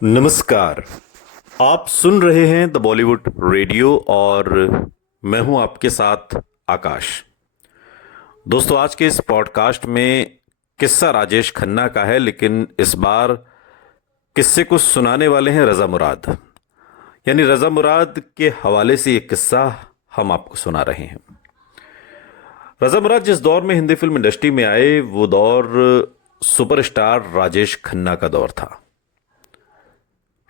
नमस्कार। आप सुन रहे हैं द बॉलीवुड रेडियो और मैं हूं आपके साथ आकाश। दोस्तों, आज के इस पॉडकास्ट में किस्सा राजेश खन्ना का है, लेकिन इस बार किस्से को सुनाने वाले हैं रजा मुराद। यानी रजा मुराद के हवाले से ये किस्सा हम आपको सुना रहे हैं। रजा मुराद जिस दौर में हिंदी फिल्म इंडस्ट्री में आए, वो दौर सुपरस्टार राजेश खन्ना का दौर था।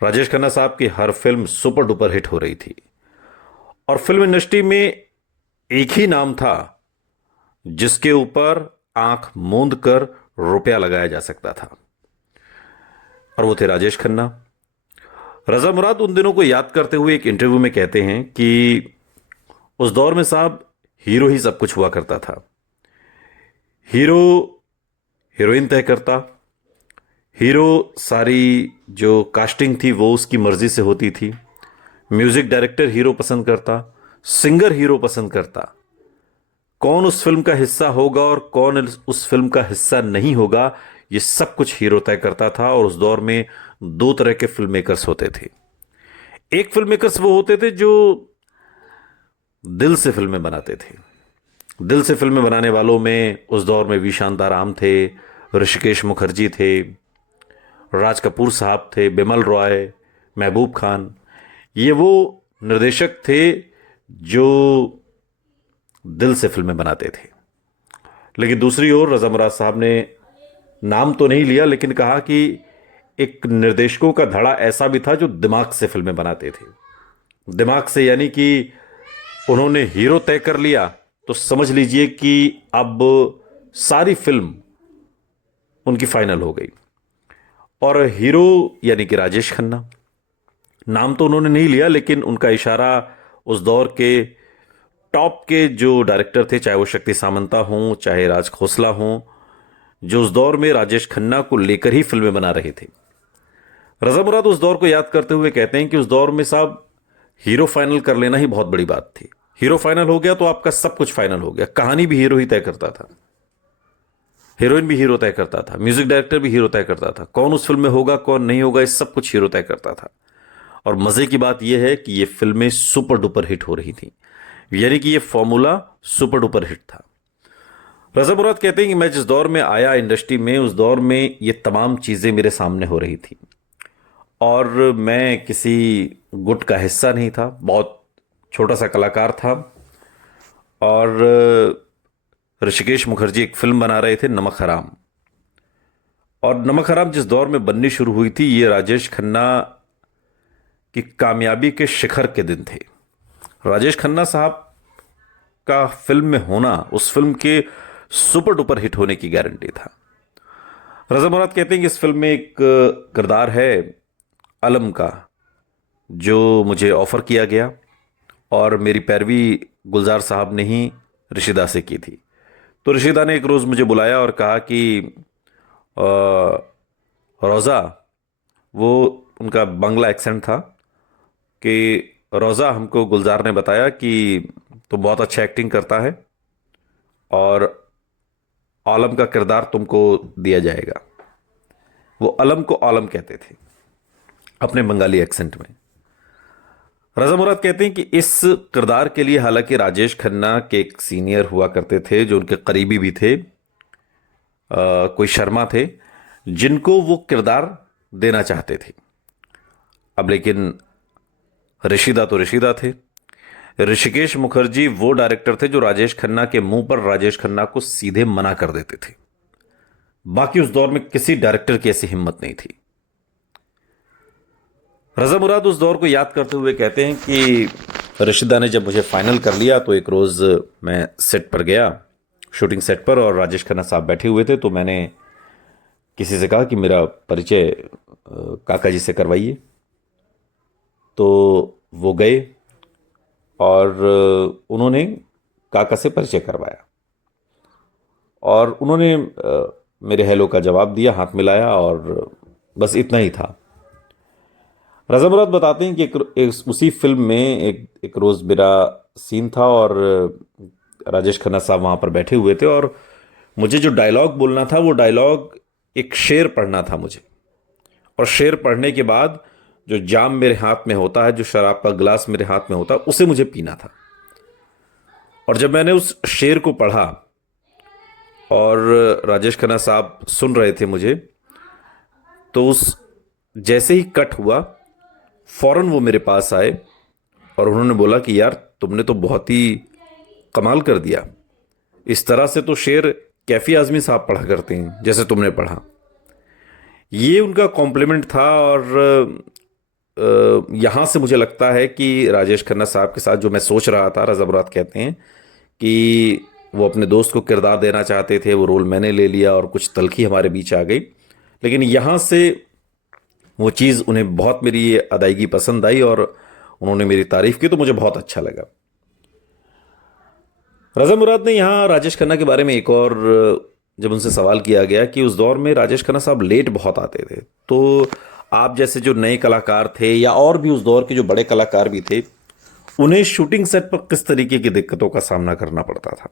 राजेश खन्ना साहब की हर फिल्म सुपर डुपर हिट हो रही थी और फिल्म इंडस्ट्री में एक ही नाम था जिसके ऊपर आंख मूंद कर रुपया लगाया जा सकता था, और वो थे राजेश खन्ना। रजा मुराद उन दिनों को याद करते हुए एक इंटरव्यू में कहते हैं कि उस दौर में साहब हीरो ही सब कुछ हुआ करता था। हीरो हीरोइन तय करता, हीरो सारी जो कास्टिंग थी वो उसकी मर्जी से होती थी, म्यूजिक डायरेक्टर हीरो पसंद करता, सिंगर हीरो पसंद करता, कौन उस फिल्म का हिस्सा होगा और कौन उस फिल्म का हिस्सा नहीं होगा, ये सब कुछ हीरो तय करता था। और उस दौर में दो तरह के फिल्म मेकर्स होते थे। एक फिल्म मेकर्स वो होते थे जो दिल से फिल्में बनाते थे। दिल से फिल्में बनाने वालों में उस दौर में वी शांताराम थे, ऋषिकेश मुखर्जी थे, राज कपूर साहब थे, बिमल रॉय, महबूब खान। ये वो निर्देशक थे जो दिल से फिल्में बनाते थे। लेकिन दूसरी ओर रजा मुराद साहब ने नाम तो नहीं लिया, लेकिन कहा कि एक निर्देशकों का धड़ा ऐसा भी था जो दिमाग से फिल्में बनाते थे। दिमाग से यानी कि उन्होंने हीरो तय कर लिया तो समझ लीजिए कि अब सारी फिल्म उनकी फाइनल हो गई। और हीरो यानी कि राजेश खन्ना, नाम तो उन्होंने नहीं लिया, लेकिन उनका इशारा उस दौर के टॉप के जो डायरेक्टर थे, चाहे वो शक्ति सामंता हों, चाहे राज खोसला हों, जो उस दौर में राजेश खन्ना को लेकर ही फिल्में बना रहे थे। रजा मुराद उस दौर को याद करते हुए कहते हैं कि उस दौर में साहब हीरो फाइनल कर लेना ही बहुत बड़ी बात थी। हीरो फाइनल हो गया तो आपका सब कुछ फाइनल हो गया। कहानी भी हीरो ही तय करता था, हीरोइन भी हीरो तय करता था, म्यूजिक डायरेक्टर भी हीरो तय करता था, कौन उस फिल्म में होगा कौन नहीं होगा, इस सब कुछ हीरो तय करता था। और मजे की बात यह है कि ये फिल्में सुपर डुपर हिट हो रही थी, यानी कि ये फॉर्मूला सुपर डुपर हिट था। रजा मुराद कहते हैं कि मैं जिस दौर में आया इंडस्ट्री में, उस दौर में ये तमाम चीजें मेरे सामने हो रही थी और मैं किसी गुट का हिस्सा नहीं था, बहुत छोटा सा कलाकार था। और ऋषिकेश मुखर्जी एक फिल्म बना रहे थे, नमक हराम। और नमक हराम जिस दौर में बननी शुरू हुई थी, ये राजेश खन्ना की कामयाबी के शिखर के दिन थे। राजेश खन्ना साहब का फिल्म में होना उस फिल्म के सुपर डुपर हिट होने की गारंटी था। रजा मुराद कहते हैं कि इस फिल्म में एक किरदार है अलम का, जो मुझे ऑफर किया गया और मेरी पैरवी गुलजार साहब ने ही ऋषिदा से की थी। तो ऋषिदा ने एक रोज़ मुझे बुलाया और कहा कि अ, रोज़ा, वो उनका बांग्ला एक्सेंट था, कि रोज़ा, हमको गुलजार ने बताया कि तुम बहुत अच्छा एक्टिंग करता है और आलम का किरदार तुमको दिया जाएगा। वो अलम को आलम कहते थे अपने बंगाली एक्सेंट में। रजा मुराद कहते हैं कि इस किरदार के लिए हालांकि राजेश खन्ना के एक सीनियर हुआ करते थे जो उनके करीबी भी थे, कोई शर्मा थे, जिनको वो किरदार देना चाहते थे। अब लेकिन ऋषिदा तो ऋषिदा थे। ऋषिकेश मुखर्जी वो डायरेक्टर थे जो राजेश खन्ना के मुंह पर राजेश खन्ना को सीधे मना कर देते थे। बाकी उस दौर में किसी डायरेक्टर की ऐसी हिम्मत नहीं थी। रजा मुराद उस दौर को याद करते हुए कहते हैं कि रशीदा ने जब मुझे फाइनल कर लिया तो एक रोज़ मैं सेट पर गया, शूटिंग सेट पर, और राजेश खन्ना साहब बैठे हुए थे। तो मैंने किसी से कहा कि मेरा परिचय काका जी से करवाइए। तो वो गए और उन्होंने काका से परिचय करवाया और उन्होंने मेरे हेलो का जवाब दिया, हाथ मिलाया, और बस इतना ही था। रजा मुराद बताते हैं कि उसी फिल्म में एक रोज़ मेरा सीन था और राजेश खन्ना साहब वहाँ पर बैठे हुए थे और मुझे जो डायलॉग बोलना था वो डायलॉग, एक शेर पढ़ना था मुझे, और शेर पढ़ने के बाद जो जाम मेरे हाथ में होता है, जो शराब का गिलास मेरे हाथ में होता है, उसे मुझे पीना था। और जब मैंने उस शेर को पढ़ा और राजेश खन्ना साहब सुन रहे थे मुझे, तो उस जैसे ही कट हुआ, फौरन वो मेरे पास आए और उन्होंने बोला कि यार तुमने तो बहुत ही कमाल कर दिया, इस तरह से तो शेर कैफी आजमी साहब पढ़ा करते हैं जैसे तुमने पढ़ा। ये उनका कॉम्प्लीमेंट था। और यहाँ से मुझे लगता है कि राजेश खन्ना साहब के साथ जो मैं सोच रहा था, रज़ा मुराद कहते हैं कि वो अपने दोस्त को किरदार देना चाहते थे, वो रोल मैंने ले लिया और कुछ तल्खी हमारे बीच आ गई। लेकिन यहाँ से वो चीज़ उन्हें बहुत, मेरी ये अदायगी पसंद आई और उन्होंने मेरी तारीफ की, तो मुझे बहुत अच्छा लगा। रज़ा मुराद ने यहाँ राजेश खन्ना के बारे में एक और, जब उनसे सवाल किया गया कि उस दौर में राजेश खन्ना साहब लेट बहुत आते थे, तो आप जैसे जो नए कलाकार थे या और भी उस दौर के जो बड़े कलाकार भी थे, उन्हें शूटिंग सेट पर किस तरीके की दिक्कतों का सामना करना पड़ता था।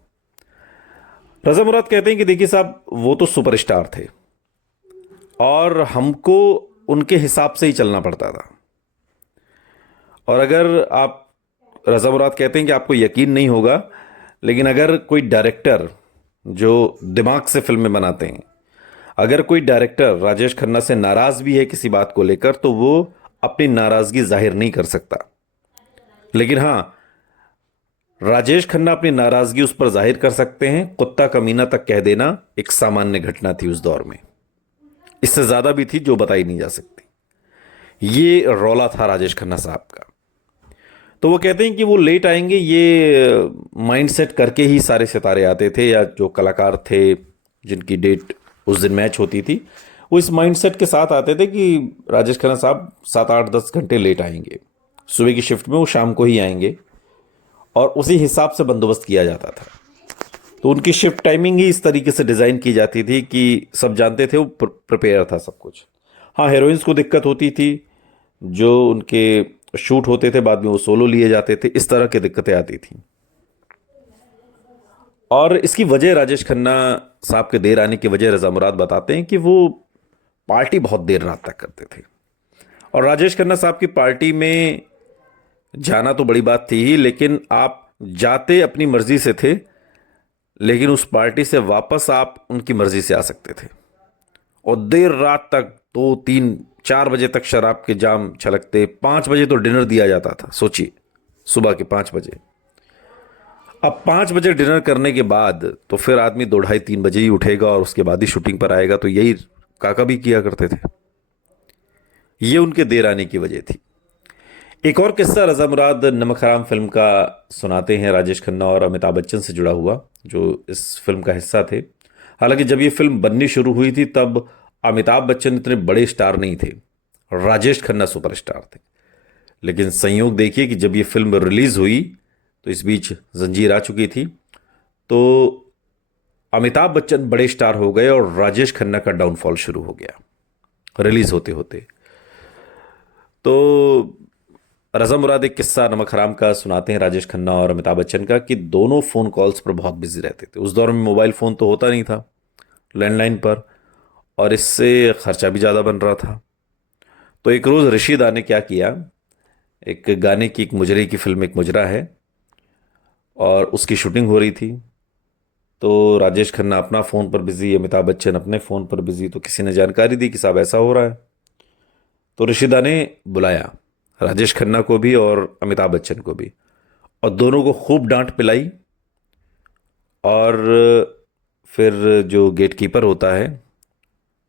रज़ा मुराद कहते हैं कि देखिए साहब, वो तो सुपरस्टार थे और हमको उनके हिसाब से ही चलना पड़ता था। और अगर आप, रज़ा मुराद कहते हैं कि आपको यकीन नहीं होगा, लेकिन अगर कोई डायरेक्टर जो दिमाग से फिल्में बनाते हैं, अगर कोई डायरेक्टर राजेश खन्ना से नाराज भी है किसी बात को लेकर, तो वो अपनी नाराजगी जाहिर नहीं कर सकता। लेकिन हां, राजेश खन्ना अपनी नाराजगी उस पर जाहिर कर सकते हैं। कुत्ता कमीना तक कह देना एक सामान्य घटना थी उस दौर में, इससे ज्यादा भी थी जो बताई नहीं जा सकती। ये रौला था राजेश खन्ना साहब का। तो वो कहते हैं कि वो लेट आएंगे, ये माइंडसेट करके ही सारे सितारे आते थे, या जो कलाकार थे जिनकी डेट उस दिन मैच होती थी, वो इस माइंडसेट के साथ आते थे कि राजेश खन्ना साहब 7-8-10 घंटे लेट आएंगे, सुबह की शिफ्ट में वो शाम को ही आएंगे, और उसी हिसाब से बंदोबस्त किया जाता था। तो उनकी शिफ्ट टाइमिंग ही इस तरीके से डिज़ाइन की जाती थी कि सब जानते थे, वो प्रिपेयर था सब कुछ। हाँ, हीरोइंस को दिक्कत होती थी, जो उनके शूट होते थे बाद में वो सोलो लिए जाते थे, इस तरह की दिक्कतें आती थी। और इसकी वजह, राजेश खन्ना साहब के देर आने की वजह रज़ा मुराद बताते हैं कि वो पार्टी बहुत देर रात तक करते थे। और राजेश खन्ना साहब की पार्टी में जाना तो बड़ी बात थी ही, लेकिन आप जाते अपनी मर्जी से थे, लेकिन उस पार्टी से वापस आप उनकी मर्जी से आ सकते थे। और देर रात तक 2-3-4 बजे तक शराब के जाम छलकते, 5 बजे तो डिनर दिया जाता था। सोचिए, सुबह के 5 बजे। अब 5 बजे डिनर करने के बाद तो फिर आदमी 2-2:30-3 बजे ही उठेगा और उसके बाद ही शूटिंग पर आएगा। तो यही काका भी किया करते थे। ये उनके देर आने की वजह थी। एक और किस्सा रज़ा मुराद नमक हराम फिल्म का सुनाते हैं, राजेश खन्ना और अमिताभ बच्चन से जुड़ा हुआ, जो इस फिल्म का हिस्सा थे। हालांकि जब ये फिल्म बननी शुरू हुई थी तब अमिताभ बच्चन इतने बड़े स्टार नहीं थे, राजेश खन्ना सुपरस्टार थे। लेकिन संयोग देखिए कि जब ये फिल्म रिलीज हुई तो इस बीच जंजीर आ चुकी थी, तो अमिताभ बच्चन बड़े स्टार हो गए और राजेश खन्ना का डाउनफॉल शुरू हो गया रिलीज होते होते। तो रज़ा मुराद एक किस्सा नमक हराम का सुनाते हैं राजेश खन्ना और अमिताभ बच्चन का, कि दोनों फ़ोन कॉल्स पर बहुत बिजी रहते थे। उस दौर में मोबाइल फ़ोन तो होता नहीं था, लैंडलाइन पर, और इससे खर्चा भी ज़्यादा बन रहा था। तो एक रोज़ रशीदा ने क्या किया, एक गाने की, एक मुजरे की फिल्म एक मुजरा है और उसकी शूटिंग हो रही थी। तो राजेश खन्ना अपना फ़ोन पर बिजी, अमिताभ बच्चन अपने फ़ोन पर बिजी। तो किसी ने जानकारी दी कि साहब ऐसा हो रहा है। तो रशीदा ने बुलाया राजेश खन्ना को भी और अमिताभ बच्चन को भी, और दोनों को खूब डांट पिलाई। और फिर जो गेट कीपर होता है,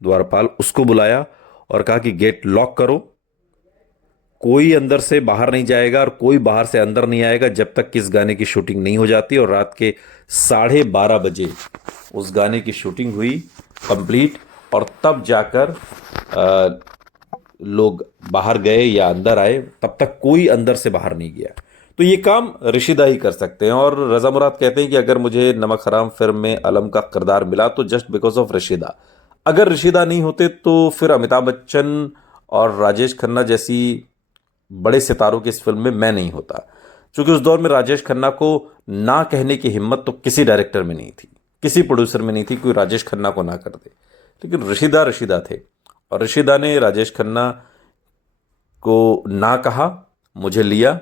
द्वारपाल, उसको बुलाया और कहा कि गेट लॉक करो, कोई अंदर से बाहर नहीं जाएगा और कोई बाहर से अंदर नहीं आएगा जब तक कि इस गाने की शूटिंग नहीं हो जाती। और रात के 12:30 बजे उस गाने की शूटिंग हुई कंप्लीट, और तब जाकर लोग बाहर गए या अंदर आए, तब तक कोई अंदर से बाहर नहीं गया। तो ये काम रशीदा ही कर सकते हैं। और रज़ा मुराद कहते हैं कि अगर मुझे नमक हराम फिल्म में अलम का किरदार मिला तो जस्ट बिकॉज ऑफ रशीदा। अगर रशीदा नहीं होते तो फिर अमिताभ बच्चन और राजेश खन्ना जैसी बड़े सितारों की इस फिल्म में मैं नहीं होता। क्योंकि उस दौर में राजेश खन्ना को ना कहने की हिम्मत तो किसी डायरेक्टर में नहीं थी, किसी प्रोड्यूसर में नहीं थी, कोई राजेश खन्ना को ना कर दे। लेकिन रशीदा थे और रशीदा ने राजेश खन्ना को ना कहा, मुझे लिया,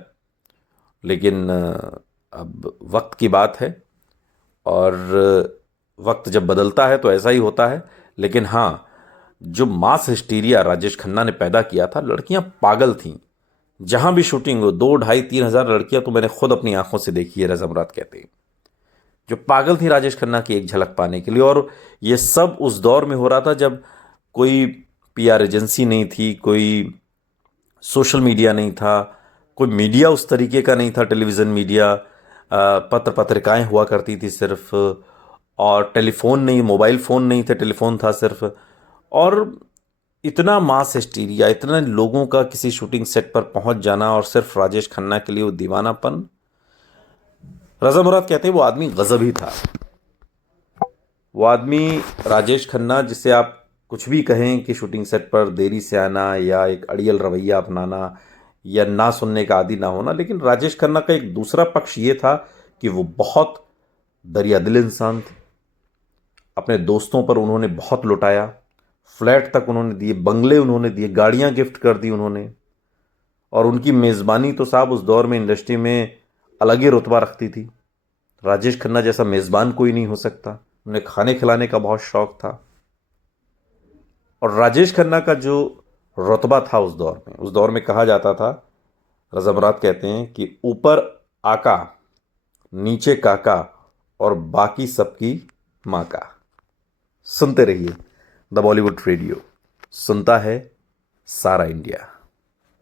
लेकिन अब वक्त की बात है और वक्त जब बदलता है तो ऐसा ही होता है। लेकिन हाँ, जो मास हिस्टीरिया राजेश खन्ना ने पैदा किया था, लड़कियां पागल थीं। जहां भी शूटिंग हो, 2 ढाई 3 हजार लड़कियां तो मैंने खुद अपनी आंखों से देखी है, रज़ा मुराद कहते हैं, जो पागल थी राजेश खन्ना की एक झलक पाने के लिए। और ये सब उस दौर में हो रहा था जब कोई पीआर एजेंसी नहीं थी, कोई सोशल मीडिया नहीं था, कोई मीडिया उस तरीके का नहीं था, टेलीविज़न मीडिया, पत्र पत्रिकाएं हुआ करती थी सिर्फ, और टेलीफोन नहीं, मोबाइल फ़ोन नहीं थे, टेलीफोन था सिर्फ। और इतना मास हिस्टीरिया, इतने लोगों का किसी शूटिंग सेट पर पहुंच जाना, और सिर्फ राजेश खन्ना के लिए वो दीवानापन। रज़ा मुराद कहते हैं वो आदमी गजब ही था। वो आदमी राजेश खन्ना, जिसे आप कुछ भी कहें कि शूटिंग सेट पर देरी से आना या एक अड़ियल रवैया अपनाना या ना सुनने का आदी ना होना, लेकिन राजेश खन्ना का एक दूसरा पक्ष ये था कि वो बहुत दरियादिल इंसान थे। अपने दोस्तों पर उन्होंने बहुत लुटाया, फ्लैट तक उन्होंने दिए, बंगले उन्होंने दिए, गाड़ियां गिफ्ट कर दी उन्होंने। और उनकी मेज़बानी तो साहब उस दौर में इंडस्ट्री में अलग ही रुतबा रखती थी। राजेश खन्ना जैसा मेज़बान कोई नहीं हो सकता। उन्हें खाने खिलाने का बहुत शौक था। और राजेश खन्ना का जो रुतबा था उस दौर में कहा जाता था, रज़ा मुराद कहते हैं कि ऊपर आका, नीचे काका और बाकी सबकी माँ का। सुनते रहिए द बॉलीवुड रेडियो, सुनता है सारा इंडिया।